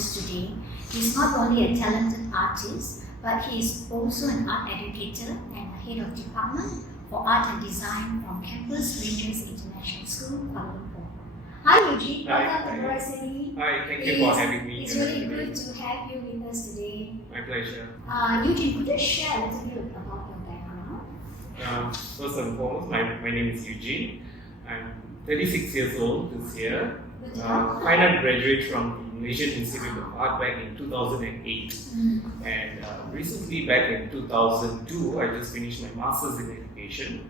us today. He's not only a talented artist, but he is also an art educator and head of department for art and design from Campus Rangers International School, Kuala Lumpur. Hi Eugene, welcome to Bryan. Hi, thank you for having me. It's really good to have you with us today. My pleasure. Eugene, could you share a little bit about your background? First and foremost, my name is Eugene. I'm 36 years old this year. Fine art graduate from the Malaysian Institute of Art back in 2008. And recently, back in 2002, I just finished my Masters in Education.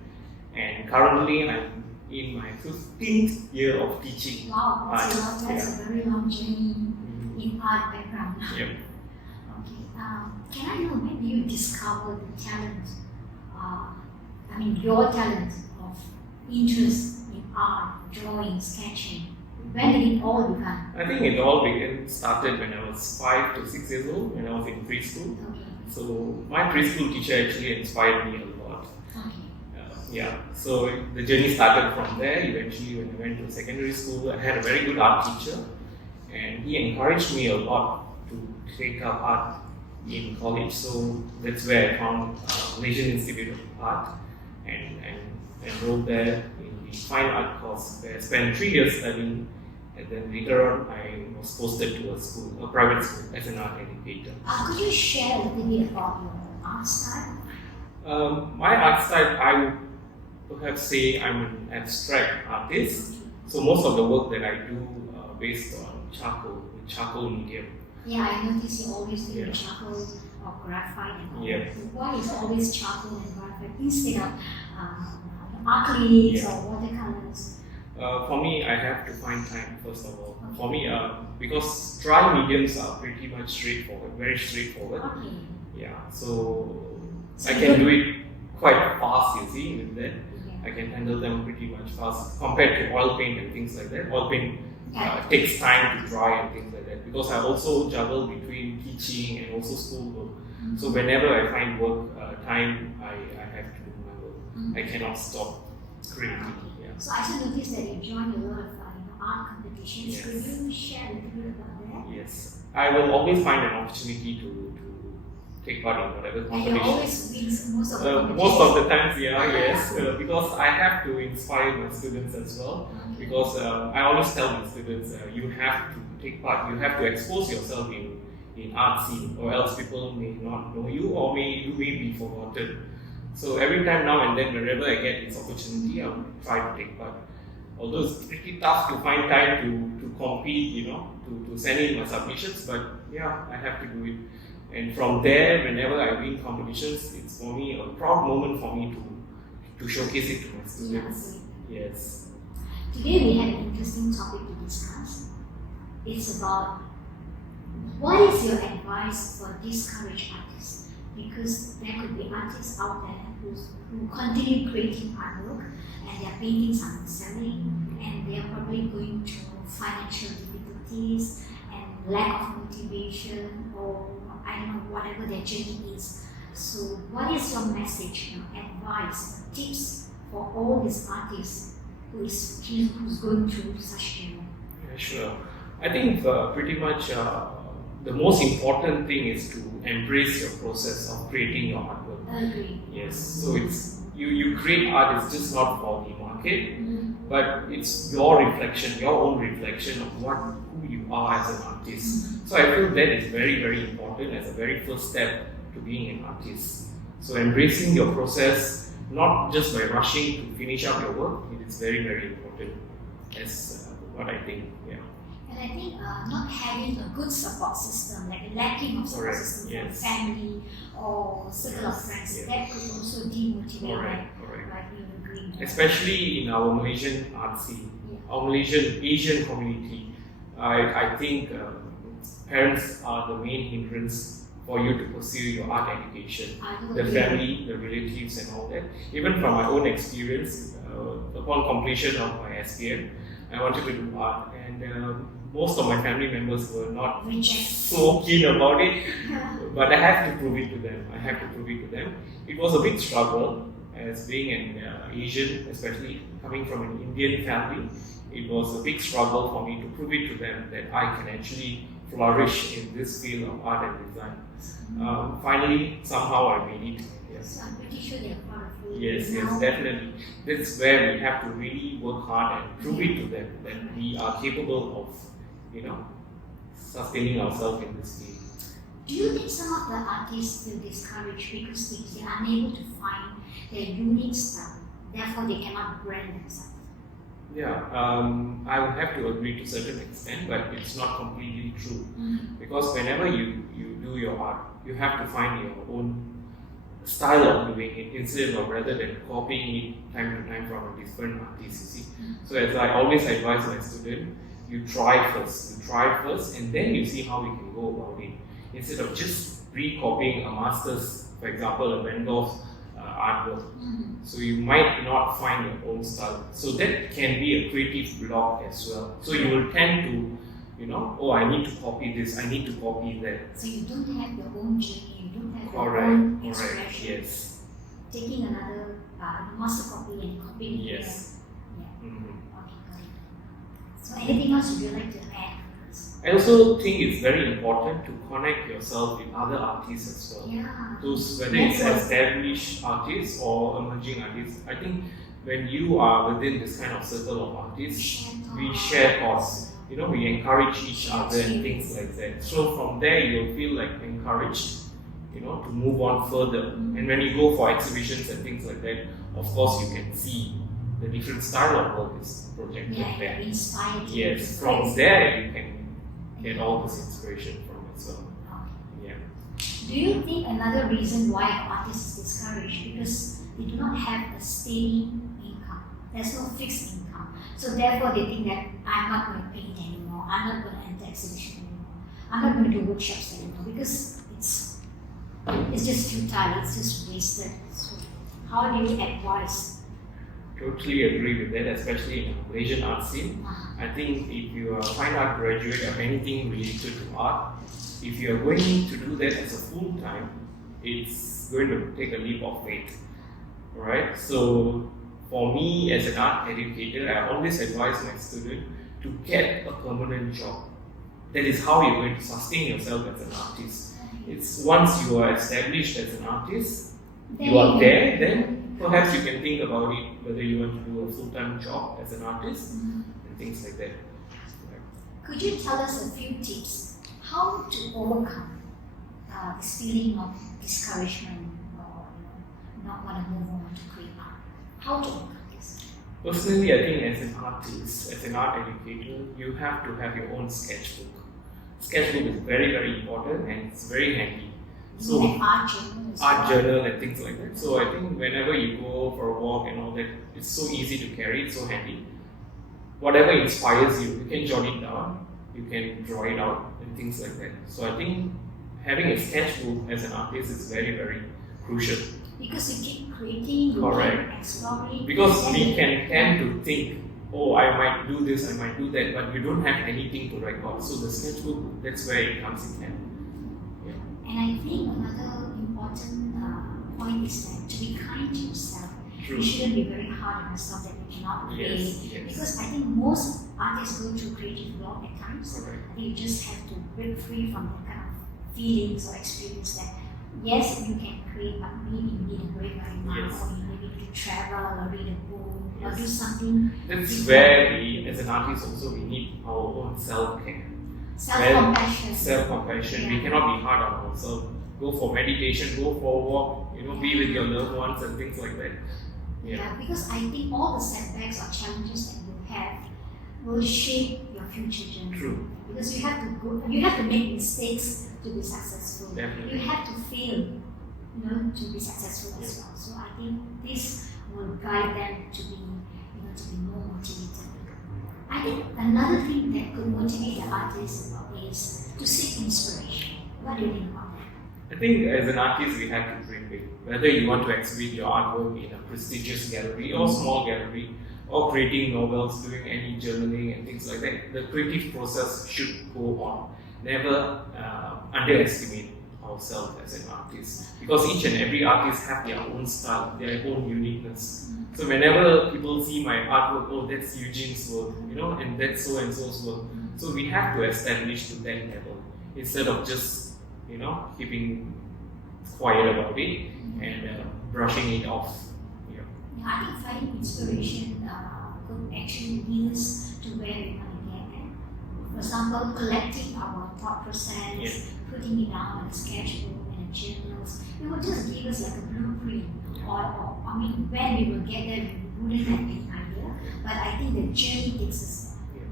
And currently, I'm in my 15th year of teaching. Wow, that's a very long journey in art background. Yep. Okay. Can I know when you discovered the talent? Your talent of interest in art, drawing, sketching. When did it all begin? I think it all started when I was 5 to 6 years old, when I was in preschool. Okay. So my preschool teacher actually inspired me a lot. Okay. So the journey started from there. Eventually, when I went to secondary school, I had a very good art teacher, and he encouraged me a lot to take up art in college. So that's where I found Malaysian Institute of Art and enrolled there in the fine art course, where I spent 3 years studying, and then later on I was posted to a private school as an art educator. Could you share a little bit about your art style? My art style, I would perhaps say I'm an abstract artist. So most of the work that I do based on charcoal medium. Yeah, I notice you always do charcoal or graphite and all. Yes. Why is always charcoal and graphite instead of acrylics or watercolors? For me, I have to find time first of all. Okay. For me, because dry mediums are pretty much straightforward, very straightforward. Okay. Yeah, so I can do it quite fast, you see, with that. I can handle them pretty much fast compared to oil paint and things like that. Oil paint takes time to dry and things like that, because I also juggle between teaching and also school work. So whenever I find work time, I have to do my work. I cannot stop creating. Yeah. So I also noticed that you join a lot of art competitions. Yes. Could you share a little bit about that? Yes, I will always find an opportunity to take part in whatever competition. And you always win most of the competitions. Most of the times, yes, because I have to inspire my students as well. Okay. Because I always tell my students, you have to take part, you have to expose yourself in art scene, or else people may not know you, or you may be forgotten. So every time now and then, whenever I get this opportunity, I will try to take part. Although it's pretty tough to find time to compete, to send in my submissions, but yeah, I have to do it. And from there, whenever I win competitions, it's for me a proud moment for me to showcase it to my students. Yes. Today we had an interesting topic to discuss. It's about what is your advice for discouraged artists? Because there could be artists out there who continue creating artwork and their paintings are not selling, and they are probably going through financial difficulties and lack of motivation, or I don't know, whatever their journey is. So what is your message, advice, tips for all these artists who's going through such journey? Yeah, sure. I think pretty much the most important thing is to embrace your process of creating your artwork. I agree. Yes. So it's you create art is just not for the market, but it's your reflection, your own reflection of who you are as an artist. So I feel that is very, very important as a very first step to being an artist. So embracing your process, not just by rushing to finish up your work, it is very, very important. That's what I think. Yeah. And I think not having a good support system, like lacking of support system from family or circle of friends, that could also demotivate. Right, you agree. Especially in our Malaysian art scene, our Malaysian Asian community, I think parents are the main hindrance for you to pursue your art education. The family, the relatives, and all that. Even from my own experience, upon completion of my SPM, I wanted to do art, and most of my family members were not so keen about it, but I have to prove it to them. It was a big struggle as being an Asian, especially coming from an Indian family. It was a big struggle for me to prove it to them that I can actually flourish in this field of art and design. Finally, somehow I made it. Yes. So I'm pretty sure they're proud of you. Yes, now. yes, definitely. That's where we have to really work hard and prove it to them that we are capable of, sustaining ourselves in this field. Do you think some of the artists feel discouraged because they are unable to find their unique style, therefore they cannot brand themselves? Yeah, I would have to agree to a certain extent, but it's not completely true. Because whenever you do your art, you have to find your own style of doing it instead of rather than copying it time to time from a different artist, you see. So as I always advise my student, you try first, and then you see how we can go about it. Instead of just re-copying a master's, for example, a Van Gogh's artwork. So you might not find your own style. So that can be a creative block as well. So you will tend to, I need to copy this, I need to copy that. So you don't have your own journey, you don't have your Correct, own expression. yes. Taking another master copy and copying it. Yes. Yeah. Mhm. Okay, got it. So anything else would you like to add? I also think it's very important to connect yourself with other artists as well. Yeah. Those, whether it's established artists or emerging artists, I think when you are within this kind of circle of artists, we share thoughts. We encourage each other and things like that. So from there, you'll feel like encouraged, to move on further. And when you go for exhibitions and things like that, of course, you can see the different style of work is projected there. Inspired. Yes, from there you can get all this inspiration from it. So, yeah. Do you think another reason why an artist is discouraged because they do not have a steady income? There's no fixed income. So therefore they think that I'm not going to paint anymore, I'm not going to enter exhibition anymore, I'm not going to do workshops anymore because it's just futile, it's just wasted. So how do you advise? Totally agree with that, especially in the Malaysian art scene. I think if you are a fine art graduate or anything related to art, if you are going to do that as a full time, it's going to take a leap of faith. Alright? So for me as an art educator, I always advise my student to get a permanent job. That is how you're going to sustain yourself as an artist. It's once you are established as an artist, you are there, then perhaps you can think about it whether you want to do a full-time job as an artist and things like that. Could you tell us a few tips how to overcome this feeling of discouragement or not want to move on to create art? How to overcome this? Personally, I think as an artist, as an art educator, you have to have your own sketchbook. Sketchbook is very, very important and it's very handy. So like art journal and things like that. So I think whenever you go for a walk and all that, it's so easy to carry, it's so handy. Whatever inspires you, you can jot it down, you can draw it out and things like that. So I think having a sketchbook as an artist is very, very crucial. Because you keep creating, you keep exploring. Because we can tend to think, oh, I might do this, I might do that, but you don't have anything to record. So the sketchbook, that's where it comes in handy. And I think another important point is that to be kind to yourself. True. You shouldn't be very hard on yourself that you cannot create. Yes. Because I think most artists go through creative block at times. Correct. I think you just have to break free from that kind of feelings or experience that yes, you can create, but maybe you need a break right now, Yes. or you maybe need to travel or read a book or Yes. do something. That's where we, as an artist, also we need our own self-care. Self-compassion. Self-compassion. We cannot be hard on ourselves. Go for meditation, go for a walk, be with your loved ones and things like that. Yeah, because I think all the setbacks or challenges that you have will shape your future journey. True. Because you have to make mistakes to be successful. Definitely. You have to fail, to be successful as well. So I think this will guide them to be, to be more motivated. I think another thing that could motivate the artist is to seek inspiration. What do you think about that? I think as an artist, we have to dream big. Whether you want to exhibit your artwork in a prestigious gallery or small gallery, or creating novels, doing any journaling and things like that, the creative process should go on. Never underestimate ourselves as an artist, because each and every artist have their own style, their own uniqueness. So whenever people see my artwork, oh, that's Eugene's work, and that's so and so's work. So we have to establish to that level. instead of just keeping quiet about it and brushing it off. Yeah, I think finding inspiration could actually lead us to where we want to get at. For example, collecting our thought process, putting it down on a sketchbook and journals, it would just give us like a blueprint. Or when we will get there, we wouldn't have any idea. But I think the journey takes us there.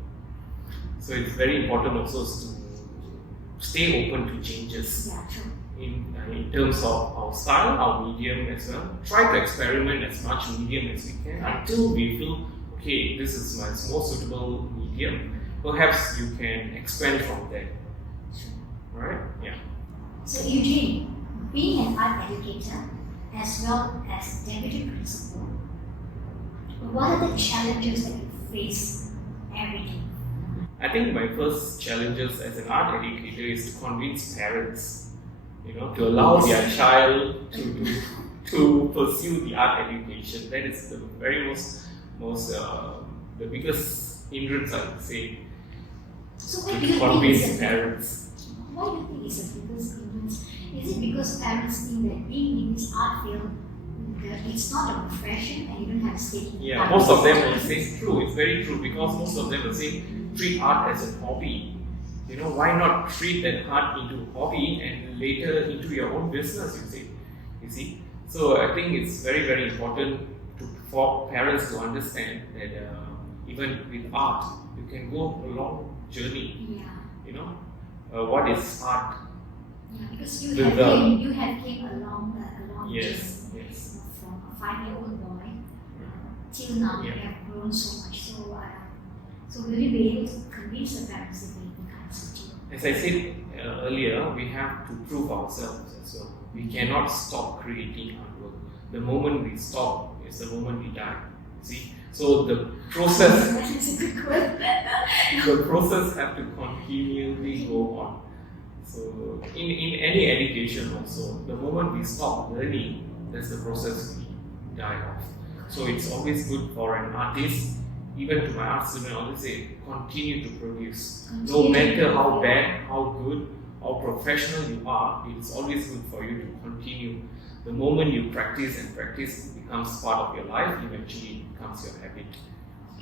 So it's very important also to stay open to changes. Yeah, true. In terms of our style, our medium as well. Try to experiment as much medium as we can until we feel, okay, this is my most suitable medium. Perhaps you can expand from there. Right? Yeah. So Eugene, being an art educator as well as deputy principal, what are the challenges that you face every day? I think my first challenges as an art educator is to convince parents, to allow their child to pursue the art education. That is the very the biggest hindrance, I would say, So to convince parents. Why do you think it's the biggest hindrance? Is it because parents think that being in this art field, it's not a profession and you don't have a steady income? Yeah, most of them will say it's true. It's very true because most of them will say treat art as a hobby. Why not treat that art into a hobby and later into your own business? You see. So I think it's very, very important for parents to understand that even with art, you can go a long journey. Yeah. What is art? Yeah, because you have came along Yes, journey. yes. From a 5-year-old boy till now, you have grown so much. So will you be able to convince the parents that they can support you? As I said earlier, we have to prove ourselves as well. We cannot stop creating artwork. The moment we stop is the moment we die. See, so the process. That's a good quote. The process have to continually go on. So in any education also, the moment we stop learning, that's the process we die off. So it's always good for an artist. Even to my art student, I always say, continue to produce. No matter how bad, how good, how professional you are, it's always good for you to continue. The moment you practice and practice, it becomes part of your life, eventually it becomes your habit.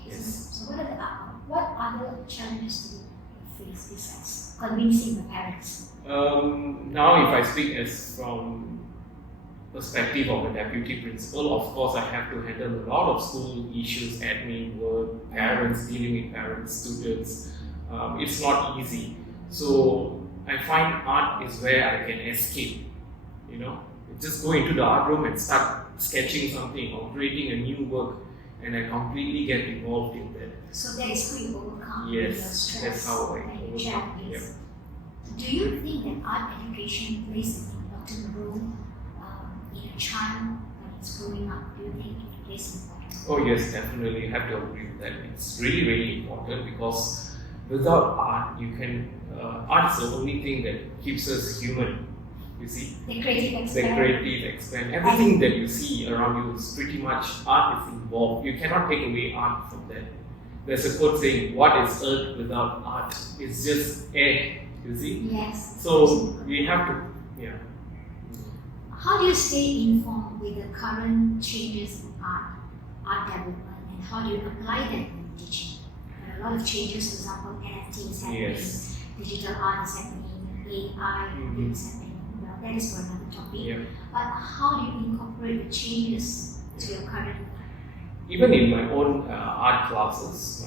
Yes. So what other challenges do you face besides convincing the parents? Now if I speak as from perspective of a deputy principal, of course I have to handle a lot of school issues, admin work, parents, dealing with parents, students. It's not easy. So I find art is where I can escape. Just go into the art room and start sketching something or creating a new work, and I completely get involved in that. So that is how you overcome Yes, your stress that's how I and your overcome. challenges. Do you think that art education plays an important role in a child when it's growing up? Do you think it plays an important role? Oh yes, definitely. You have to agree with that. It's really, really important because without art, art is the only thing that keeps us human. You see, The creative the creative expand. Everything that you see around you is pretty much art is involved. You cannot take away art from that. There's a quote saying, "What is earth without art? It's just air." You see. Yes. So we have to, How do you stay informed with the current changes in art development, and how do you apply that in teaching? There are a lot of changes, for example, NFT is happening, Yes. digital art is happening, AI is happening. Well, that is for another topic. Yeah. But how do you incorporate the changes to your current? Even in my own art classes,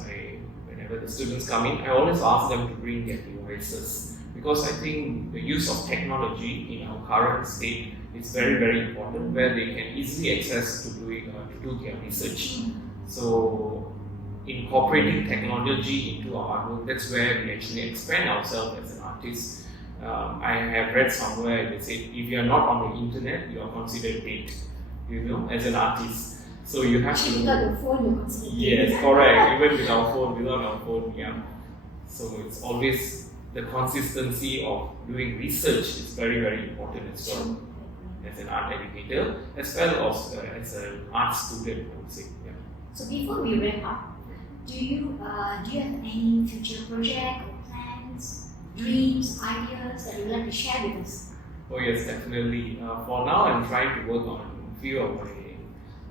whenever the students come in, I always ask them to bring their devices because I think the use of technology in our current state is very, very important, where they can easily access to do their research. So incorporating technology into our artwork, that's where we actually expand ourselves as an artist. I have read somewhere they say if you are not on the internet, you are considered dead, as an artist. So you have to. Without your phone, you're considered. Yes, correct. Even without our phone, yeah. So it's always the consistency of doing research is very, very important as well as an art educator, as well as an art student, I would say. Yeah. So before we wrap up, do you have any future project or plans? dreams, ideas that you would like to share with us? Oh yes, definitely. For now, I'm trying to work on a few of my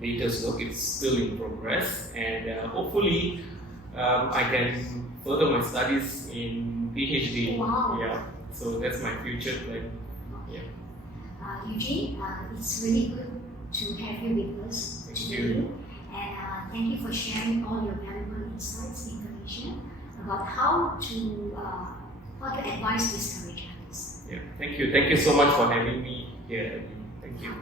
latest work. It's still in progress, and hopefully, I can further my studies in PhD. Wow. Yeah. So that's my future plan. Yeah. Eugene, it's really good to have you with us Thank today. you. And thank you for sharing all your valuable insights, information about how to advise discouraged artists. Yeah. Thank you. Thank you so much for having me here. Thank you.